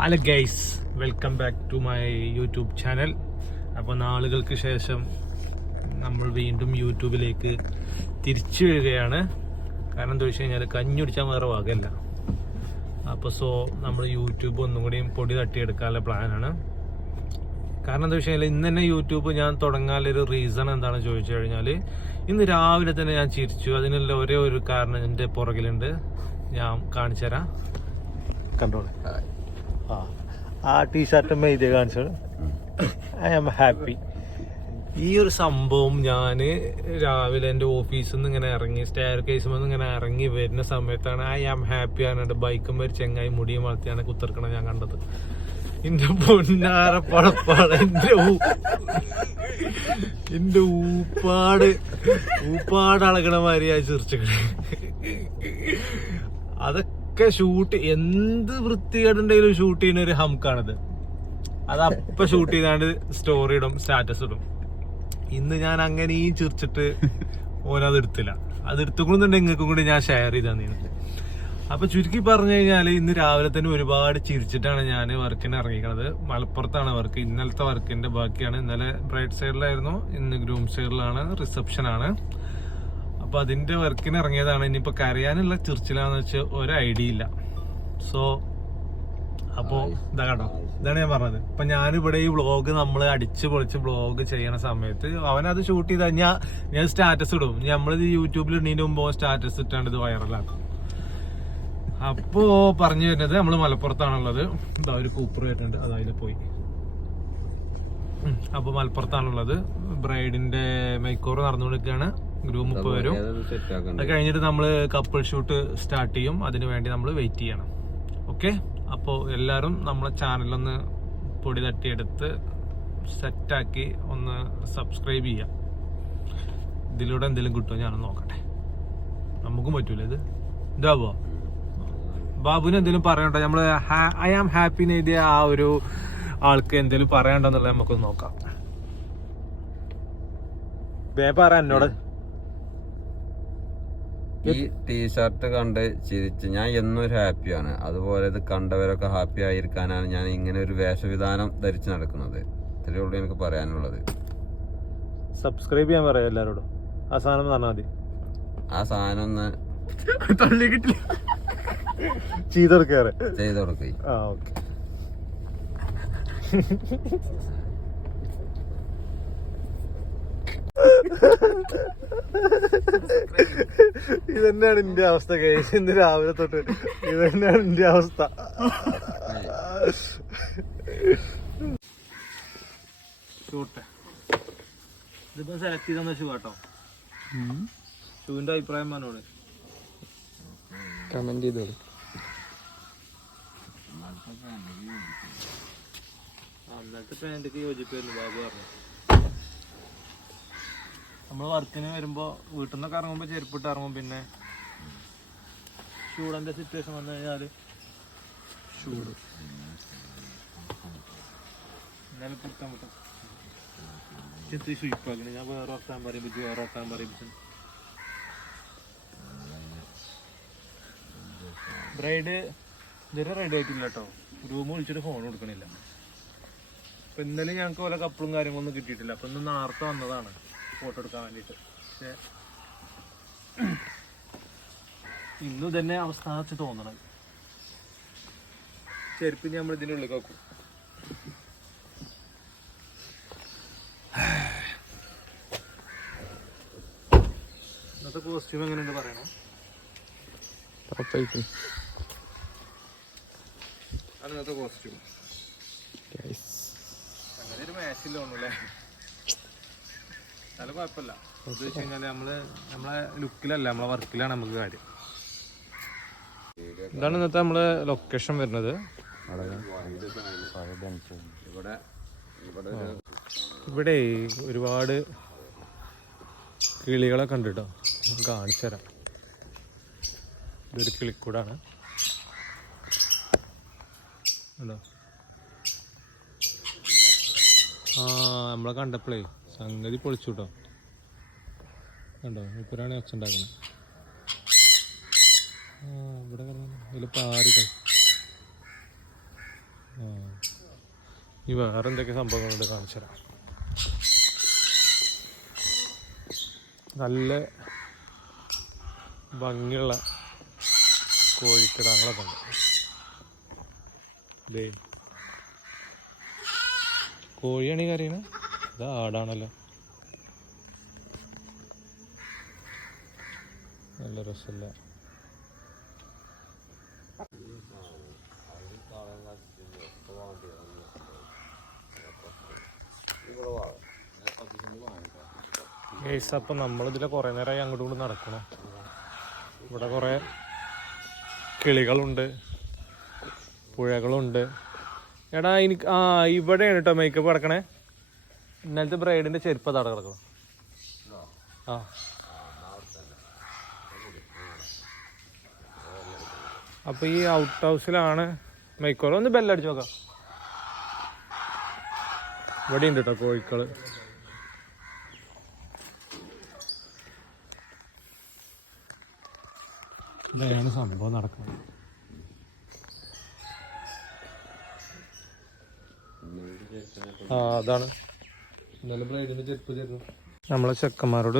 Hello guys welcome back to my YouTube channel. അപ്പോൾ നാളുകൾക്ക് ശേഷം നമ്മൾ വീണ്ടും യൂട്യൂബിലേക്ക് തിരിച്ചു വരികയാണ്. കാരണം എന്താ വെച്ച് കഴിഞ്ഞാൽ കഞ്ഞി കുടിച്ചാൽ വേറെ വകയല്ല. അപ്പോൾ സോ നമ്മൾ യൂട്യൂബ് ഒന്നും കൂടിയും പൊടി തട്ടിയെടുക്കാനുള്ള പ്ലാനാണ് കാരണം എന്താ വെച്ച് കഴിഞ്ഞാൽ ഇന്ന് തന്നെ യൂട്യൂബ് ഞാൻ തുടങ്ങാനൊരു റീസൺ എന്താണെന്ന് ചോദിച്ചു കഴിഞ്ഞാൽ ഇന്ന് രാവിലെ തന്നെ ഞാൻ ചിരിച്ചു. അതിനുള്ള ഒരേ ഒരു കാരണം എന്റെ പുറകിലുണ്ട്. ഞാൻ കാണിച്ചു തരാം കണ്ടോളെ ആ ആ ടീഷർട്ടും എഴുതിയ കാണിച്ചത് ഐ ആം ഹാപ്പി. ഈ ഒരു സംഭവം ഞാൻ രാവിലെ എന്റെ ഓഫീസിൽ നിന്ന് ഇങ്ങനെ ഇറങ്ങി സ്റ്റെയർ കേസിൽ നിന്ന് ഇങ്ങനെ ഇറങ്ങി വരുന്ന സമയത്താണ് ഐ ആം ഹാപ്പി ആണ് ബൈക്കും ഒരു ചെങ്ങായി മുടിയും വളർത്തിയാണ് കുത്തിറക്കണം ഞാൻ കണ്ടത്. എന്റെ പൊന്നാര എന്റെ എന്റെ ഊപ്പാട് ഊപ്പാട് അളകണ മാതിരി ഞാൻ ചിരിച്ചേക്കണേ അതൊക്കെ ഷൂട്ട് എന്ത് വൃത്തികേടുണ്ടെങ്കിലും ഷൂട്ട് ചെയ്യുന്ന ഒരു ഹംക്കാണത്. അത് അപ്പൊ ഷൂട്ട് ചെയ്താണ്ട് സ്റ്റോറി ഇടും സ്റ്റാറ്റസ് ഇടും. ഇന്ന് ഞാൻ അങ്ങനെയും ചിരിച്ചിട്ട് ഓനത് എടുത്തില്ല. അത് എടുത്തുകൊണ്ടുണ്ടെങ്കിൽ നിങ്ങൾക്കും കൂടി ഞാൻ ഷെയർ ചെയ്താ നീ അപ്പൊ ചുരുക്കി പറഞ്ഞു കഴിഞ്ഞാൽ ഇന്ന് രാവിലെ തന്നെ ഒരുപാട് ചിരിച്ചിട്ടാണ് ഞാൻ വർക്കിന് ഇറങ്ങിക്കണത്. മലപ്പുറത്താണ് വർക്ക്. ഇന്നലത്തെ വർക്കിന്റെ ബാക്കിയാണ്. ഇന്നലെ ബ്രൈറ്റ് സൈഡിലായിരുന്നു ഇന്ന് ഗ്രൂം സൈഡിലാണ് റിസപ്ഷൻ ആണ് അപ്പൊ അതിന്റെ വർക്കിന് ഇറങ്ങിയതാണ്. ഇനിയിപ്പോ കരയാനുള്ള ചിർച്ചിലാന്ന് വെച്ചാൽ ഒരു ഐഡിയ ഇല്ല. സോ അപ്പോ ഇതാ കേട്ടോ ഇതാണ് ഞാൻ പറഞ്ഞത്. ഇപ്പൊ ഞാനിവിടെ ഈ വ്ളോഗ് നമ്മൾ അടിച്ച് പൊളിച്ച് വ്ളോഗ് ചെയ്യണ സമയത്ത് അവനത് ഷൂട്ട് ചെയ്ത് ഞാൻ ഞാൻ സ്റ്റാറ്റസ് ഇടും. നമ്മളിത് യൂട്യൂബിൽ ഇടുന്നതിന് മുമ്പ് സ്റ്റാറ്റസ് ഇട്ടാണ്ട് ഇത് വൈറലാക്കും അപ്പോ പറഞ്ഞു വരുന്നത് നമ്മൾ മലപ്പുറത്താണുള്ളത്. ഇതാ ഒരു കൂപ്പർ വരുന്നുണ്ട്. അത് അതിൽ പോയി. അപ്പോൾ അപ്പൊ മലപ്പുറത്താണുള്ളത്. ബ്രൈഡിന്റെ മേക്കോർ നടന്നുകൊണ്ടിരിക്കുകയാണ്. ഗ്രൂം ഇപ്പൊ വരും. അത് കഴിഞ്ഞിട്ട് നമ്മൾ കപ്പിൾ ഷൂട്ട് സ്റ്റാർട്ട് ചെയ്യും. അതിന് വേണ്ടി നമ്മൾ വെയിറ്റ് ചെയ്യണം. ഓക്കെ അപ്പോൾ എല്ലാവരും നമ്മളെ ചാനലൊന്ന് പൊടി തട്ടിയെടുത്ത് സെറ്റാക്കി ഒന്ന് സബ്സ്ക്രൈബ് ചെയ്യാം. ഇതിലൂടെ എന്തെങ്കിലും കിട്ടുമോ ഞാനൊന്ന് നോക്കട്ടെ. നമുക്കും പറ്റൂല ഇത്. ഇതാവോ? ബാബുവിന് എന്തെങ്കിലും പറയണ്ടോ നമ്മൾ ഐ ആം ഹാപ്പി എന്ന് എഴുതിയ ആ ഒരു ആൾക്ക് എന്തെങ്കിലും പറയണ്ടെന്നുള്ളത് നമുക്കൊന്ന് നോക്കാം. വേ പറ എന്നോട്. ഈ ടീഷർട്ട് കണ്ട് ചിരിച്ച് ഞാൻ എന്നും ഒരു ഹാപ്പിയാണ് അതുപോലെ ഇത് കണ്ടവരൊക്കെ ഹാപ്പി ആയിരിക്കാനാണ് ഞാൻ ഇങ്ങനെ ഒരു വേഷവിധാനം ധരിച്ച് നടക്കുന്നത്. ഇത്രയേ ഉള്ളൂ എനിക്ക് പറയാനുള്ളത്. സബ്സ്ക്രൈബ് ചെയ്യാൻ പറയാം എല്ലാരോടും. ആ സാധനം പറഞ്ഞാൽ മതി. ആ സാധനം ഒന്ന് തള്ളി കിട്ടില്ല ചെയ്ത് കൊടുക്കുക ആ ഓക്കെ. ഇതന്നെയാണ് എന്റെ അവസ്ഥ കേസ് ഇന്ന് രാവിലെ തൊട്ട് ഇതന്നെയാണ് എന്റെ അവസ്ഥ. ഷൂട്ട്. ഇതിപ്പോ സെലക്ട് ചെയ്തെന്ന് വെച്ചു കേട്ടോ. ഷൂവിന്റെ അഭിപ്രായം പറഞ്ഞോളൂ കമന്റ് ചെയ്തോളൂ അന്നത്തെ പാന്റൊക്കെ യോജിപ്പായിരുന്നു ബാബു പറഞ്ഞു. നമ്മൾ വർക്കിന് വരുമ്പോൾ വീട്ടിൽ നിന്നൊക്കെ ഇറങ്ങുമ്പോൾ ചെരുപ്പിട്ട് ഇറങ്ങും. പിന്നെ ചൂടന്റെ സിറ്റുവേഷൻ വന്നു കഴിഞ്ഞാൽ ചൂട്. എന്നാലും കുത്താൻ പറ്റും ചെത്തി സ്വീപ്പാക്കണേ ഞാൻ വേറെ ഓർക്കാൻ പറയിപ്പിച്ചു വേറെ ഓർക്കാൻ പറയിപ്പിച്ചു ബ്രൈഡ് ഇതുവരെ റെഡി ആയിട്ടില്ല കേട്ടോ റൂം വിളിച്ചിട്ട് ഫോൺ കൊടുക്കണില്ല. അപ്പൊ ഇന്നലെ ഞങ്ങൾക്ക് ഓരോ കപ്പിളും കാര്യങ്ങളൊന്നും കിട്ടിയിട്ടില്ല. അപ്പൊ ഇന്ന് നേരത്തെ വന്നതാണ്. ഫോട്ടോ എടുക്കാൻ വേണ്ടിയിട്ട്. പക്ഷേ ഇന്നും തന്നെ അവസ്ഥ വെച്ച് തോന്നണത്. ചെരുപ്പ് നമ്മൾ ഇതിന്റെ ഉള്ളിൽ വെക്കും. ഇന്നത്തെ കോസ്റ്റ്യൂം എങ്ങനെയുണ്ട് പറയണോ? ഇന്നത്തെ കോസ്റ്റ്യൂം അങ്ങനെ ഒരു മാച്ചില്ല തോന്നുന്നല്ലേ കുഴപ്പമില്ല. വെച്ച് നമ്മൾ നമ്മളെ ലുക്കിലല്ല നമ്മളെ വർക്കിലാണ് നമുക്ക് കാര്യം. ഇതാണ് ഇന്നത്തെ നമ്മൾ ലൊക്കേഷൻ വരുന്നത്. ഇവിടെ ഇവിടെ ഒരു ഇവിടെ ഒരുപാട് കിളികളെ കണ്ടിട്ടോ? കാണിച്ചു തരാം. ഇതൊരു കിളിക്കൂടാണ്. ഉണ്ടോ? ആ നമ്മളെ കണ്ടപ്പോഴേ സംഗതി പൊളിച്ചു കേട്ടോ കണ്ടോ? ഇപ്പോഴാണ് ഒച്ച ഉണ്ടാക്കുന്നത് ആ ഇവിടെ ഇതിൽ കളി. ഈ വേറെ എന്തൊക്കെ സംഭവങ്ങളുണ്ട് കാണിച്ചു തരാം. നല്ല ഭംഗിയുള്ള കോഴിക്കിടാങ്ങളൊക്കെ ഉണ്ട്. ദേ. കോഴിയാണ് ഈ കറിയണ ഇത് ആടാണല്ലോ. നല്ല രസമില്ല കേസ് അപ്പം നമ്മളിതിൽ കുറേ നേരമായി അങ്ങോട്ടും കൂടെ നടക്കണം. ഇവിടെ കുറേ കിളികളുണ്ട് പുഴകളുണ്ട്. എടാ എനിക്ക് ആ ഇവിടെയാണ് കേട്ടോ മേക്കപ്പ് കിടക്കണേ. ഇന്നലത്തെ ബ്രൈഡിന്റെ ചെരുപ്പ് അതാണ് കിടക്കണം അപ്പൊ ഈ ഔട്ട് ഹൗസിലാണ് മേക്കോർ ഒന്ന് ബെല്ലടിച്ച് നോക്കാം. ഇവിടെ ഉണ്ട് കേട്ടോ കോഴിക്കൾ. ഇതാണ് സംഭവം നടക്കുന്നത്. ആ അതാണ് ഇന്നലെ ബ്രൈഡിന്റെ ചെരുപ്പ് തരുന്നു നമ്മളെ ചെക്കന്മാരോട്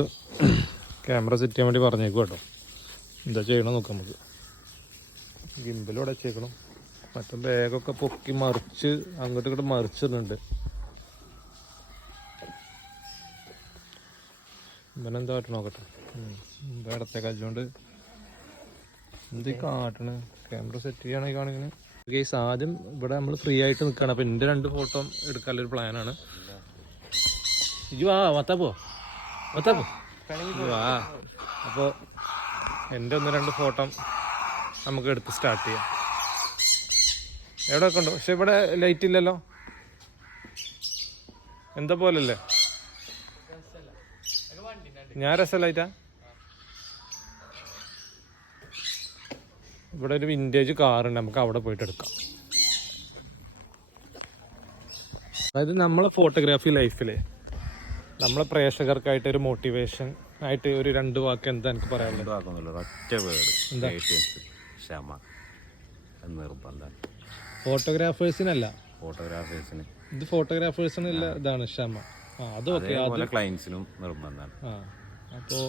ക്യാമറ സെറ്റ് ചെയ്യാൻ വേണ്ടി പറഞ്ഞേക്കും കേട്ടോ. എന്താ ചെയ്യണം നോക്കാം നമുക്ക്. ഗിംബിൽ ഉടച്ചേക്കണം മറ്റേ ബാഗൊക്കെ പൊക്കി മറിച്ച് അങ്ങോട്ട് ഇങ്ങോട്ട് മറിച്ചിടുന്നുണ്ട് ഇവനെന്താ കാട്ടണം നോക്കട്ടെ. എന്താ ഇടത്തെ കജ്ജോണ്ട് എന്ത് കാട്ടണ് ക്യാമറ സെറ്റ് ചെയ്യണേ കാണിക്കണേ കേസ് ആദ്യം ഇവിടെ നമ്മൾ ഫ്രീ ആയിട്ട് നിൽക്കുകയാണ്. അപ്പം എന്റെ രണ്ട് ഫോട്ടോ എടുക്കാനുള്ളൊരു പ്ലാനാണ് ഇജു വാ വത്താപ്പോ വത്താപ്പോ വാ. അപ്പോ എന്റെ ഒന്ന് രണ്ട് ഫോട്ടോ നമുക്ക് എടുത്ത് സ്റ്റാർട്ട് ചെയ്യാം. എവിടെ ഒക്കെ ഉണ്ടോ? പക്ഷെ ഇവിടെ ലൈറ്റ് ഇല്ലല്ലോ. എന്താ പോലല്ലേ? ഞാൻ രസമല്ലായിട്ടാ ഇവിടെ ഒരു വിന്റേജ് കാറുണ്ട് നമുക്ക് അവിടെ പോയിട്ട് എടുക്കാം. അതായത് നമ്മളെ ഫോട്ടോഗ്രാഫി ലൈഫിൽ നമ്മളെ പ്രേക്ഷകർക്കായിട്ട് ഒരു മോട്ടിവേഷൻ ആയിട്ട് ഒരു രണ്ട് വാക്ക് എന്താ എനിക്ക് പറയാനുള്ളത്? ഇതാക്കുന്നില്ല ഒറ്റ വേർഡ്? പേഷ്യൻസ് ക്ഷമ നിർബന്ധം. ഫോട്ടോഗ്രാഫേഴ്സിനല്ല ഫോട്ടോഗ്രാഫേഴ്സിന് ഇത് ഫോട്ടോഗ്രാഫേഴ്സിനുള്ള ഇതാണ് ക്ഷമ. ആ അത് ഓക്കെ. അത് അതേപോലെ ക്ലയൻസിനും നിർബന്ധമാണ്. ആ അപ്പോൾ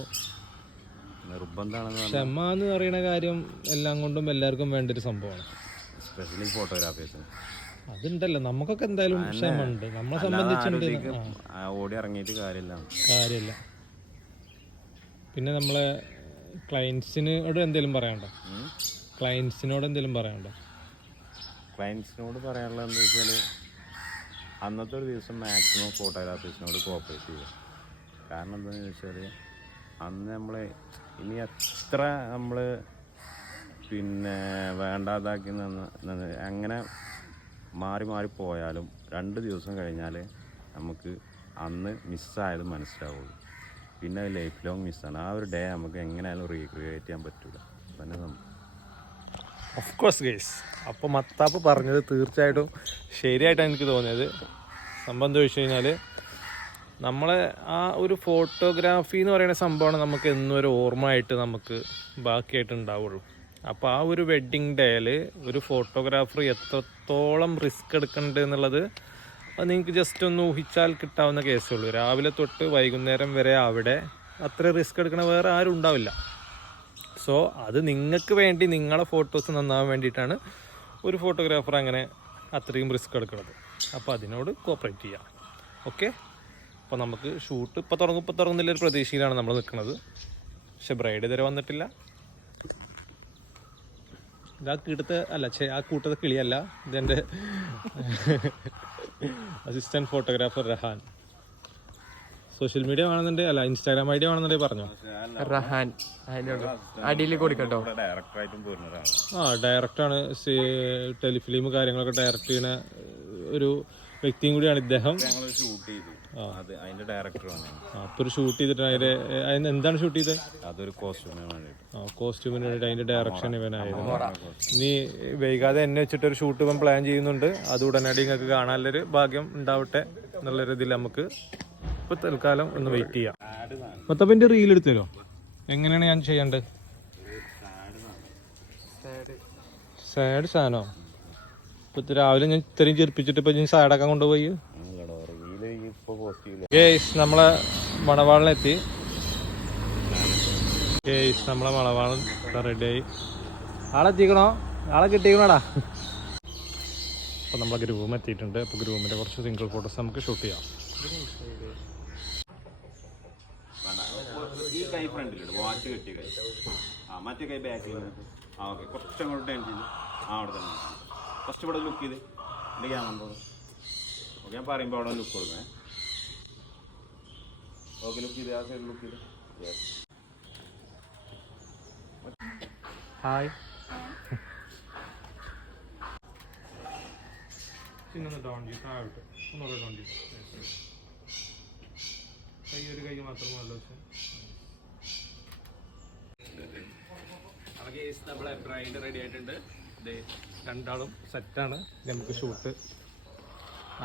നിർബന്ധമാണെന്ന് ക്ഷമ എന്ന് പറയുന്ന കാര്യം എല്ലാം കൊണ്ടും എല്ലാവർക്കും വേണ്ട ഒരു സംഭവമാണ്. എസ്പെഷ്യലി ഫോട്ടോഗ്രാഫേഴ്സിന് അതുണ്ടല്ലോ. നമുക്കൊക്കെ എന്തായാലും ക്ഷമമുണ്ട് നമ്മളെ സംബന്ധിച്ചുണ്ട് ആ. ഓടി ഇറങ്ങിയിട്ട് കാര്യമില്ല. കാര്യമില്ല. പിന്നെ നമ്മളെ ക്ലയൻസിനോട് എന്തെങ്കിലും പറയാനുണ്ടോ? ക്ലയൻസിനോട് എന്തെങ്കിലും പറയാനുണ്ടോ? ക്ലയൻസിനോട് പറയാനുള്ളത് എന്താ വെച്ചാൽ അന്നത്തെ ഒരു ദിവസം മാക്സിമം ഫോട്ടോഗ്രാഫേഴ്സിനോട് കോപ്പറേറ്റ് ചെയ്യുക. കാരണം എന്താണെന്ന് വെച്ചാൽ അന്ന് നമ്മൾ ഇനി എത്ര നമ്മൾ പിന്നെ വേണ്ടാതാക്കി നിന്ന് അങ്ങനെ മാറി മാറി പോയാലും രണ്ട് ദിവസം കഴിഞ്ഞാൽ നമുക്ക് അന്ന് മിസ്സായത് മനസ്സിലാവുള്ളൂ. പിന്നെ അത് ലൈഫ് ലോങ് മിസ്സാണ് ആ ഒരു ഡേ നമുക്ക് എങ്ങനെയായാലും റീക്രിയേറ്റ് ചെയ്യാൻ പറ്റില്ല തന്നെ നമുക്ക് ഓഫ് കോഴ്സ് ഗേസ് അപ്പോൾ മത്താപ്പ് പറഞ്ഞത് തീർച്ചയായിട്ടും ശരിയായിട്ടാണ് എനിക്ക് തോന്നിയത്. സംഭവം എന്താ വെച്ച് കഴിഞ്ഞാൽ നമ്മളെ ആ ഒരു ഫോട്ടോഗ്രാഫി എന്ന് പറയുന്ന സംഭവമാണ് നമുക്ക് എന്നും ഒരു ഓർമ്മയായിട്ട് നമുക്ക് ബാക്കിയായിട്ട് ഉണ്ടാവുള്ളൂ. അപ്പോൾ ആ ഒരു വെഡ്ഡിങ് ഡേയിൽ ഒരു ഫോട്ടോഗ്രാഫർ എത്രത്തോളം റിസ്ക് എടുക്കുന്നുണ്ട് എന്നുള്ളത് അത് നിങ്ങൾക്ക് ജസ്റ്റ് ഒന്ന് ഊഹിച്ചാൽ കിട്ടാവുന്ന കേസേ ഉള്ളൂ. രാവിലെ തൊട്ട് വൈകുന്നേരം വരെ അവിടെ അത്ര റിസ്ക് എടുക്കണ വേറെ ആരും ഉണ്ടാവില്ല. സോ അത് നിങ്ങൾക്ക് വേണ്ടി നിങ്ങളെ ഫോട്ടോസ് നന്നാവാൻ വേണ്ടിയിട്ടാണ് ഒരു ഫോട്ടോഗ്രാഫർ അങ്ങനെ അത്രയും റിസ്ക് എടുക്കുന്നത് അപ്പോൾ അതിനോട് കോപ്പറേറ്റ് ചെയ്യാം. ഓക്കെ അപ്പോൾ നമുക്ക് ഷൂട്ട് ഇപ്പോൾ തുടങ്ങും ഇപ്പോൾ തുടങ്ങുന്നില്ല ഒരു പ്രതീക്ഷയിലാണ് നമ്മൾ നിൽക്കുന്നത്. പക്ഷെ ബ്രൈഡ് ഇതുവരെ വന്നിട്ടില്ല. ഇത് ആ കീട്ടത്തെ അല്ല ചേ ആ കൂട്ടത്തെ കിളിയല്ല ഇതെന്റെ assistant photographer Rahan. Social media വേണമെന്നുണ്ടെങ്കിൽ അല്ല ഇൻസ്റ്റാഗ്രാം ഐഡിയ വേണമെന്നുണ്ടെങ്കിൽ പറഞ്ഞു? റഹാൻ അടിയിൽ കൊടുക്കട്ടോ. ആ ഡയറക്റ്റാണ് ടെലിഫിലിം കാര്യങ്ങളൊക്കെ ഡയറക്റ്റ് ചെയ്യുന്ന ഒരു വ്യക്തിയും കൂടിയാണ് ഇദ്ദേഹം. ഞങ്ങൾ ഷൂട്ട് ചെയ്തു. അത് അതിന്റെ ഡയറക്ടറാണ് അപ്പോൾ ഒരു ഷൂട്ട് ചെയ്തിട്ട് അതിന്റെ അതിന് എന്താണ് ഷൂട്ട് ചെയ്തത് അതൊരു കോസ്റ്റ്യൂമിന് വേണ്ടിയിട്ട്. ആ കോസ്റ്റ്യൂമിന് വേണ്ടിയിട്ട് അതിന്റെ ഡയറക്ഷൻ ഇവനായിരുന്നു. ഇനി വൈകാതെ എന്നെ വെച്ചിട്ട് ഒരു ഷൂട്ട് ഇവൻ പ്ലാൻ ചെയ്യുന്നുണ്ട്. അത് ഉടനടി നിങ്ങൾക്ക് കാണാനുള്ളൊരു ഭാഗ്യം ഉണ്ടാവട്ടെ എന്നുള്ളൊരു ഇതിൽ നമുക്ക് ഇപ്പൊ തൽക്കാലം ഒന്ന് വെയിറ്റ് ചെയ്യാം. മൊത്തം എന്റെ റീൽ എടുത്തു തരുമോ എങ്ങനെയാണ് ഞാൻ ചെയ്യേണ്ടത്? സാഡ് സാധനോ? ഇപ്പൊ രാവിലെ ഞാൻ ഇത്രയും ചെറുപ്പിച്ചിട്ട് ഇപ്പൊ ഞാൻ സൈഡാക്കാൻ കൊണ്ടുപോയി? അങ്ങനെയല്ലടോ റീൽ ഇപ്പൊ പോസ്റ്റ് ചെയ്യില്ല ഗേസ് നമ്മളെ മണവാളിനെത്തി ഗേസ് നമ്മളെ മണവാളൻ റെഡിയായി. ആളെ എത്തിക്കണോ? ആളെ കിട്ടിക്കണോടാ? അപ്പൊ നമ്മളെ ഗ്രൂം എത്തിയിട്ടുണ്ട്. അപ്പൊ ഗ്രൂമിന്റെ കുറച്ച് സിംഗിൾ ഫോട്ടോസ് നമുക്ക് ഷൂട്ട് ചെയ്യാം. ഈ കൈ ഫ്രണ്ടിലുണ്ട് വാച്ച് കെട്ടിയ കൈ. ആ മറ്റേ കൈ ബാക്കിൽ ആ ഓക്കെ കുറച്ച് അങ്ങോട്ട് ടേൺ ചെയ്ത്. ആ അവിടെ തന്നെ. ഫസ്റ്റ് ഇവിടെ ലുക്ക് ചെയ്ത്. എന്റെ ക്യാമറ ഓക്കെ ഞാൻ പറയുമ്പോൾ അവിടെ ലുക്ക് കൊടുക്കണേ. ഓക്കെ ലുക്ക് ചെയ്ത് ആ സൈഡ് ലുക്ക് ചെയ്ത് ഹായ് പിന്നെ ഡൗൺ ചെയ്ത് താഴോട്ട്. ഒന്നുകൂടെ ഡൗൺ ചെയ്ത് കൈ ഒരു കൈ മാത്രമല്ല പക്ഷെ. നമ്മളെ ബ്രൈഡ് റെഡി ആയിട്ടുണ്ട്. ദേ രണ്ടാളും സെറ്റാണ് നമുക്ക് ഷൂട്ട്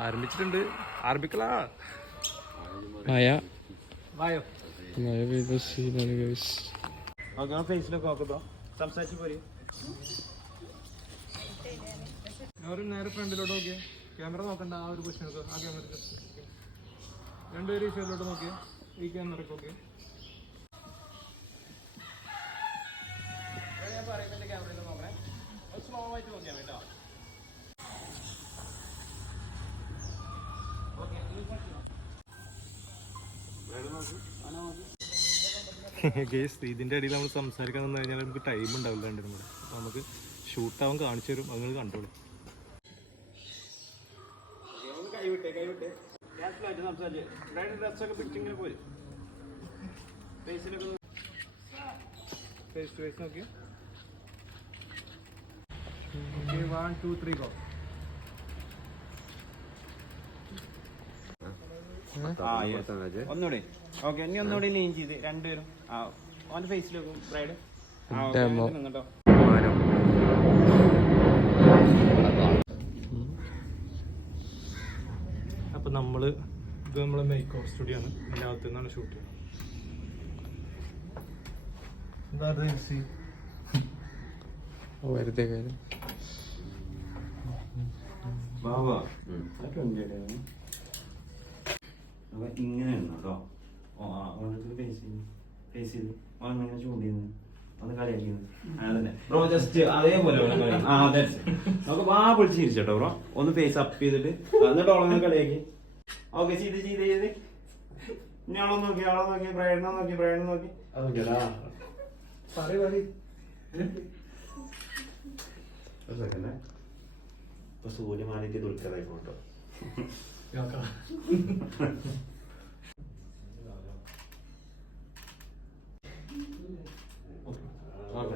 ആരംഭിച്ചിട്ടുണ്ട്. ആരംഭിക്കലാ. വായോ മഴ പെയ്ത സീനാണ് ഗൈസ് ഓക്കെ ആ ഫേസിലൊക്കെ നോക്കട്ടോ സംസാരിച്ചു പോരി. ഒരു നേരെ ഫ്രണ്ടിലോട്ട് നോക്കിയേ. ക്യാമറ നോക്കണ്ട ആ ഒരു എടുക്കുക ആ ക്യാമറ രണ്ടുപേരും ഈ സൈഡിലോട്ട് നോക്കിയേ. ഈ ക്യാമറയ്ക്ക് നോക്കിയേ. ഗേസ് ഇതിന്റെ അടിയിൽ നമ്മൾ സംസാരിക്കാൻ വന്നു കഴിഞ്ഞാൽ നമുക്ക് ടൈം ഉണ്ടാവില്ല രണ്ടും കൂടെ. അപ്പം നമുക്ക് ഷൂട്ട് ആവാൻ കാണിച്ചു തരും. അത് കണ്ടോളൂ. ഫേസ് ടു ഫേസ് നോക്കി വൺ ടു ത്രീ ഗോ ആ yes. ഒന്നുകൂടെ. ഓക്കെ ഇനി ഒന്നുകൂടി ലീൻ ചെയ്ത് രണ്ടുപേരും ആ ഓന്റെ ഫേസിലേക്ക് ബ്രൈഡ് ആ ഓക്കെ Demo. നിങ്ങട്ടോ അപ്പൊ നമ്മൾ ഇത് നമ്മളെ മേക്ക് ഓഫ് സ്റ്റുഡിയോ ആണ് എന്റെ അകത്ത് നിന്നാണ് ഷൂട്ട് ചെയ്യുന്നത് വെറുതെ കാര്യം ബാബാ. അപ്പൊ ഇങ്ങനെയാണ് കേട്ടോ ഓ ആ ഓരോരുത്തർ ഫേസ് ചെയ്ത്. ഫേസ് ചെയ്ത്. ഓനെങ്ങനെ ചൂണ്ടിന്ന് ഒന്ന് കളിയാക്കിയത് ബ്രോ ജസ്റ്റ് അതേപോലെ. ആ അതെ. നമുക്ക് വാ പൊളിച്ച് ചിരിച്ചോട്ടോ ബ്രോ ഒന്ന് ഫേസ് അപ്പ് ചെയ്തിട്ട് എന്നിട്ട് ഓളങ്ങനെ കളിയാക്കി. ഓക്കെ ചെയ്ത് ചെയ്ത് ചെയ്ത് ഇനി അവളെ നോക്കി അവളെ നോക്കി പ്രേരണ നോക്കി പ്രേരണ നോക്കി. ഒരു സെക്കൻഡ് സൂര്യമാനിക്ക് ദുൽഖറായി ഫോട്ടോ ഓക്കെ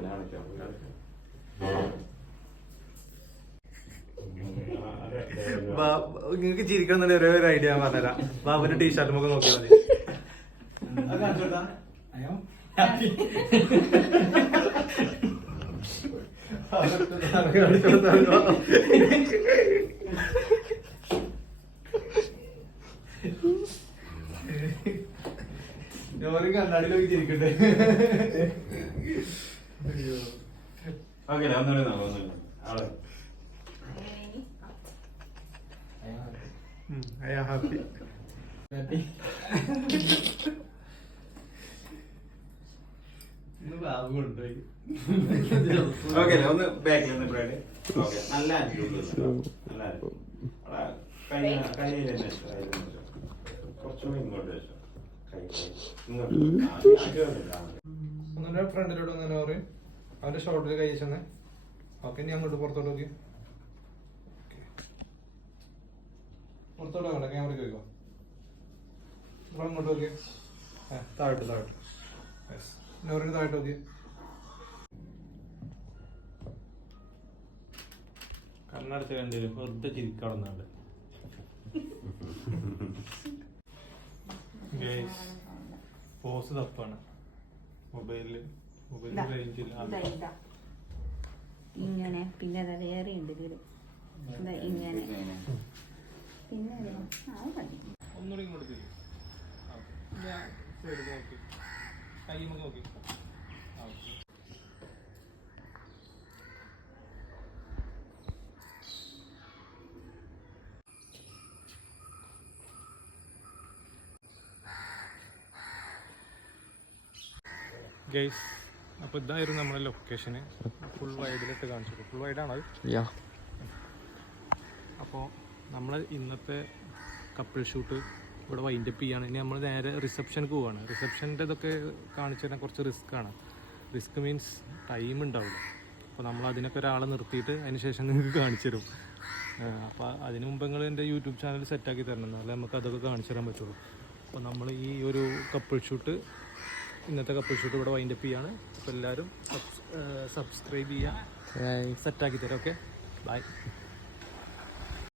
കാണിക്കാം നിങ്ങൾക്ക് ചിരിക്കണം ഒരു ഒരു ഐഡിയ ഞാൻ പറഞ്ഞുതരാം. ബാബുന്റെ ടീഷർട്ട് നമുക്ക് നോക്കിയാൽ മതി. അത് കാണിച്ചു കൊടുത്താ ഞാൻ കണ്ണാടിയിലൊക്കെ ചിരിക്കട്ടെ ഓക്കെ ഒന്നുകൂടി നോക്കാം ഒന്നുകൂടി അവിടെ ഐ ആം ഹാപ്പി ഓക്കെ ഒന്ന് ബാക്കിൽ ബ്രൈഡ് നല്ല നല്ല കൈ കൈ. കുറച്ചുകൂടി ഇങ്ങോട്ട് വെച്ചോ. ഒന്നിന്റെ ഫ്രണ്ടിലോട്ട് അങ്ങനെ പറയും അവന്റെ ഷോട്ടിൽ കൈ വെച്ചെന്നേ ഓക്കെ ഇനി അങ്ങോട്ട് പുറത്തോട്ട് നോക്കി പുറത്തോട്ട് വേണ്ട ക്യാമറയ്ക്ക് വയ്ക്കോ ഇവിടെ അങ്ങോട്ട് നോക്കി താഴോട്ട് താഴോട്ട് യെസ് നോറിന് താഴോട്ട് നോക്കി. കണ്ണടച്ച് കണ്ടില്ല? വെറുതെ ചിരിക്കാവുന്നുണ്ട് പോസ് തപ്പാണ്. മൊബൈലിൽ മൊബൈലിൽ റേഞ്ച് ഇല്ല. ഇങ്ങനെ പിന്നെ അത് വേറെ ഉണ്ട് ഇതിൽ ഇതാ ഇങ്ങനെ പിന്നെ ദേ, ആ അത് മതി ഒന്നുകൂടി ഇങ്ങോട്ട് തിരി സൈഡ് നോക്കി കൈ നമുക്ക് നോക്കി ആ, okay. ഗൈസ് അപ്പോൾ ഇതായിരുന്നു നമ്മുടെ ലൊക്കേഷന് ഫുൾ വൈഡിലിട്ട് കാണിച്ചു ഫുൾ വൈഡാണ് യാ അപ്പോൾ നമ്മൾ ഇന്നത്തെ കപ്പിൾ ഷൂട്ട് ഇവിടെ വൈൻഡപ്പ് ചെയ്യാണ്. ഇനി നമ്മൾ നേരെ റിസപ്ഷനിക്ക് പോവാണ്. റിസപ്ഷന്റെ ഇതൊക്കെ കാണിച്ചു തരാൻ കുറച്ച് റിസ്ക് ആണ്. റിസ്ക് മീൻസ് ടൈം ഉണ്ടാവില്ല. അപ്പോൾ നമ്മൾ അതിനൊക്കെ ഒരാളെ നിർത്തിയിട്ട് അതിന് ശേഷം നിങ്ങൾക്ക് കാണിച്ചു തരും. അപ്പോൾ അതിന് മുമ്പ് നിങ്ങൾ എന്റെ യൂട്യൂബ് ചാനൽ സെറ്റാക്കി തരണം. എന്നാലേ നമുക്ക് അതൊക്കെ കാണിച്ചു തരാൻ പറ്റുള്ളൂ. അപ്പോൾ നമ്മൾ ഈ ഒരു കപ്പിൾ ഷൂട്ട് ഇന്നത്തെ കപ്പിൾ ഷൂട്ട് ഇവിടെ വൈൻഡപ്പ് ചെയ്യാണ്. അപ്പോൾ എല്ലാവരും സബ്സ്ക്രൈബ് ചെയ്യുക. സെറ്റാക്കി തരാം ഓക്കെ ബൈ